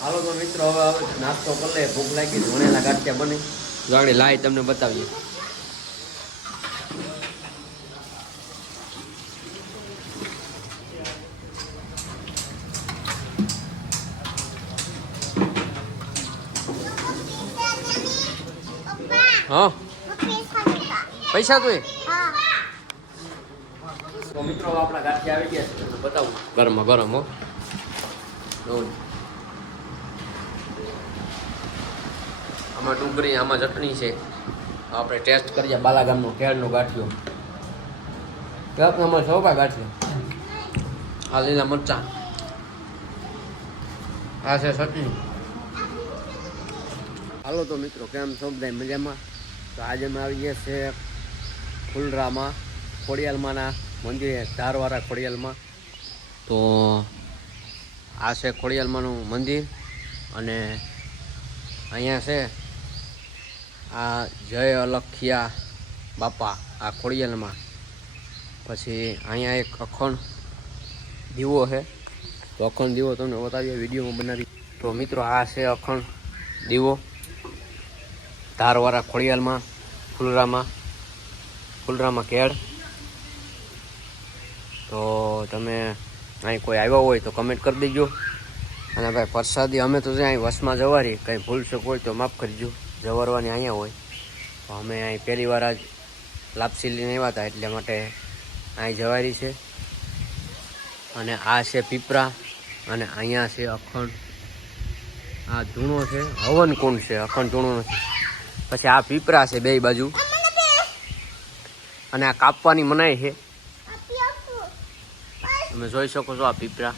હાલો તો મિત્રો હવે નાસ્તો કરી લે, ભૂખ લાગી, વણેલા ગાંઠિયા બને ગાડી લાઈ તમને બતાવીએ. હા પૈસા તો મિત્રો આપણા ગાંઠિયા આવી ગયા છે, બતાવું ગરમમાં ગરમ. હો આમાં ડુંગળી, આમાં ચટણી છે. આપણે ટેસ્ટ કરીએ બાલાગામનો કેળનો ગાંઠિયો. એક નંબર સોપા ગાંઠિયો. આ લીલા મરચાં, આ છે ચટણી. હાલો તો મિત્રો કેમ છો બધા મજામાં? તો આજે અમે આવી ગયા છે ફુલરામાં, ખોડિયાલમાંના મંદિરે, ધારવાળા ખોડિયાલમાં. તો આ છે ખોડિયાલમાંનું મંદિર અને અહીંયા છે આ જય અલખિયા બાપા આ ખોડિયાલમાં. પછી અહીંયા એક અખંડ દીવો છે, તો અખંડ દીવો તમને બતાવીએ, વિડીયોમાં બનાવી. તો મિત્રો આ છે અખંડ દીવો ધારવાળા ખોડિયાલમાં, ફુલરામાં કેળ. તો તમે અહીં કોઈ આવ્યા હોય તો કમેન્ટ કરી દેજો. અને ભાઈ પ્રસાદી અમે તો અહીં વસમાં જવારી, કંઈ ભૂલશો હોય તો માફ કરજો. જવારવાની અહીંયા હોય તો અમે અહીં પહેલી વાર જ લાપસી લઈને આવ્યા હતા, એટલે માટે અહીં જવારી છે. અને આ છે પીપરા અને અહીંયા છે અખંડ. આ ધૂણો છે, હવન કુંડ છે, અખંડ ધૂણો નથી. પછી આ પીપરા છે બે બાજુ, અને આ કાપવાની મનાઈ છે. તમે જોઈ શકો છો આ પીપરા.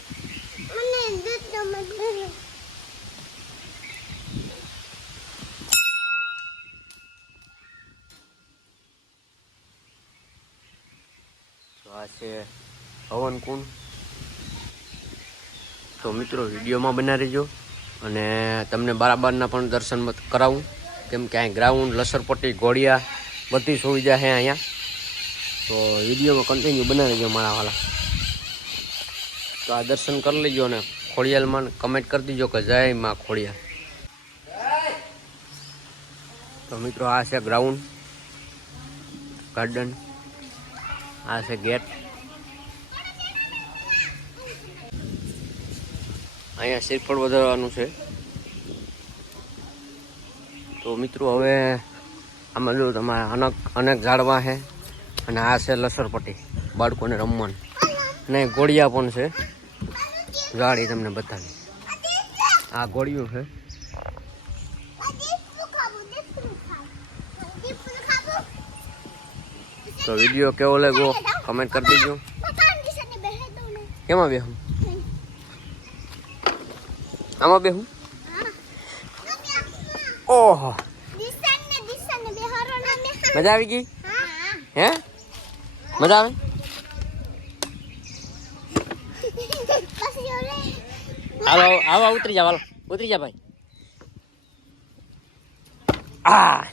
આ છે હવન કુંડ. તો મિત્રો વિડીયોમાં બના રહેજો અને તમને બરાબરના પણ દર્શન કરાવું, કેમ કે અહીં ગ્રાઉન્ડ, લસરપટ્ટી, ઘોડિયા બધી સુવિધા છે અહીંયા. તો વિડીયોમાં કન્ટિન્યુ બના રહેજો મારા વાલા. તો આ દર્શન કરી લેજો અને ખોડિયાલમાં કમેન્ટ કરી દીજો કે જય માં ખોડિયાલ. તો મિત્રો આ છે ગ્રાઉન્ડ, ગાર્ડન, આ છે ગેટ. અહીંયા શ્રીફળ વધારવાનું છે. તો મિત્રો હવે આમાં જો તમારે અનેક ઝાડવા છે. અને આ છે લસરપટ્ટી, બાળકોને રમવાનું, ને ઘોડિયા પણ છે. ગાડી તમને બતાવી, આ ઘોડિયું છે. તો વિડીયો કેવો લાગ્યો કમેન્ટ કરી દેજો. કેમાં બેહું? આમાં બેહું? ઓહો, મજા આવી ગઈ? હે મજા આવે? હાલો આવો, ઉતરી જા, હાલો ઉતરી જા ભાઈ. આ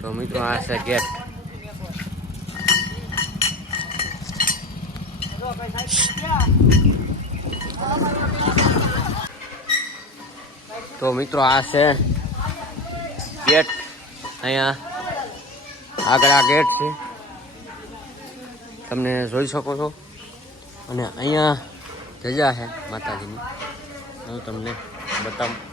તો મિત્રો આ છે ગેટ. તો મિત્રો આ છે ગેટ. અહીંયા આગળ આ ગેટ છે, તમને જોઈ શકો છો. અને અહીંયા ધજા છે માતાજીની, હું તમને બતાવું.